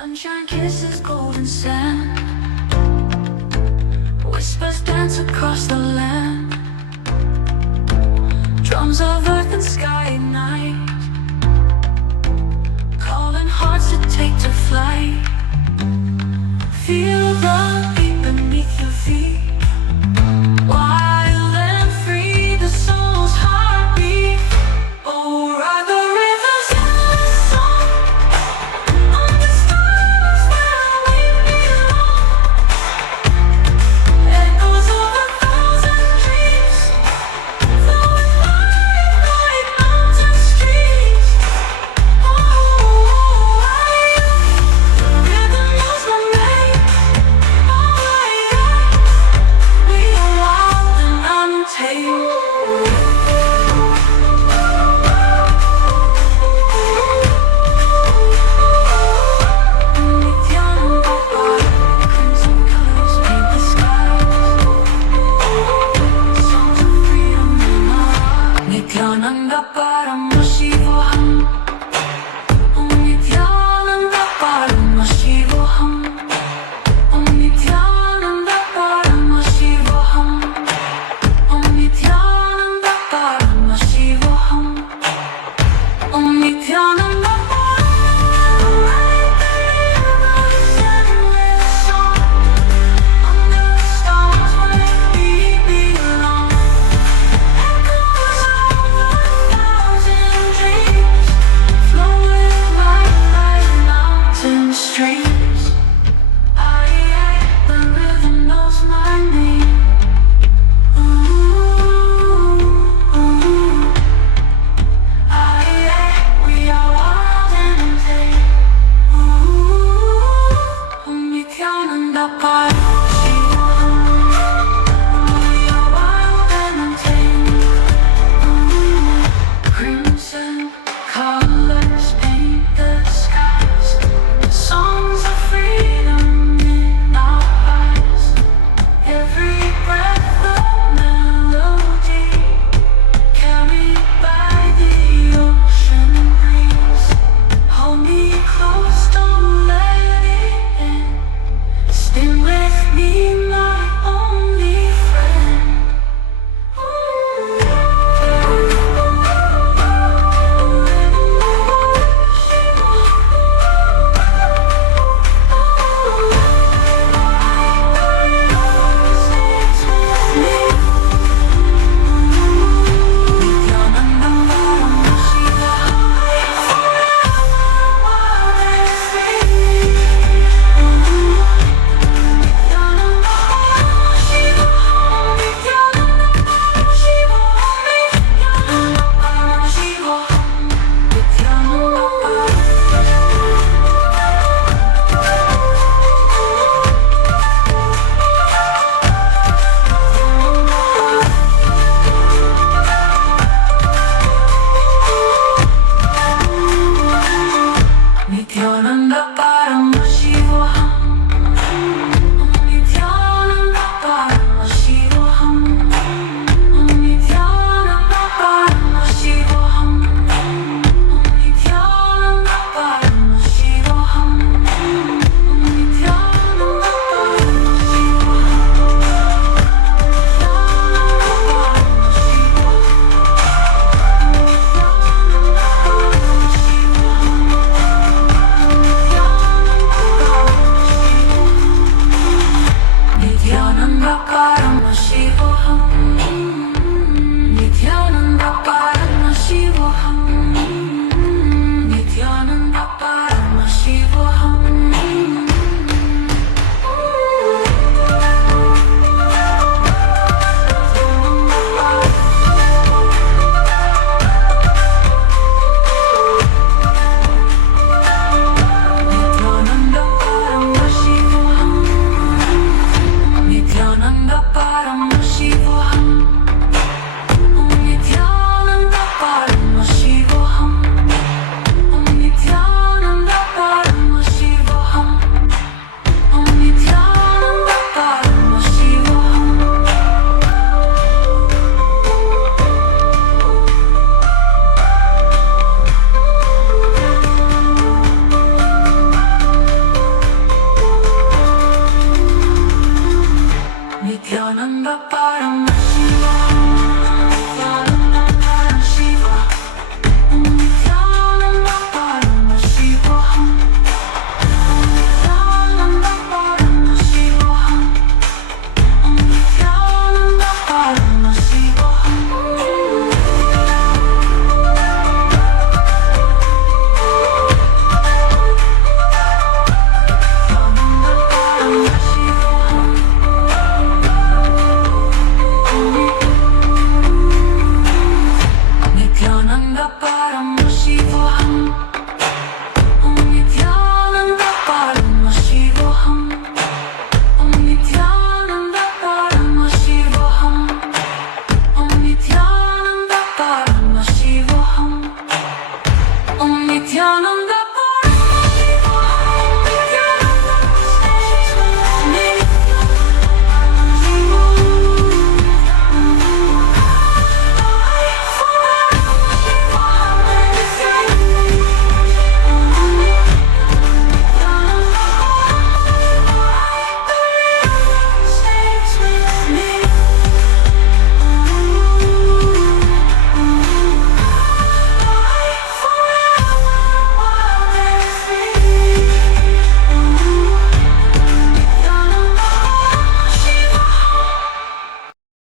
Sunshine kisses golden sand, whispers dance across the land. Drums of earth and sky ignite, calling hearts to take to flight. Feel the beat beneath your feet, wild and free, the soul's heartbeat. Oh, ride the river's endless song on the stars where we belong. Echoes of 1,000 dreams, flowing like mountain streams. Oh, the rhythm knows my name. We are wild and untamed. Crimson colors paint the skies, songs of freedom in our heart. Nithyananda Parama Shivoham, Om Nithyananda Parama Shivoham, Om Nithyananda Parama Shivoham, Om Nithyananda Parama Shivoham, Om Nithyananda streams. The rhythm knows my name. Ooh, we are wild and tame. Ooh, Nithyananda Parama Shivoham. We are wild and tame. Crimson colors paint the skies, songs of freedom in our eyes. Every breath a melody, carried by the ocean breeze. Hold me close, don't let it in. Spin with me, my only friend. Nithyananda Parama Shivoham.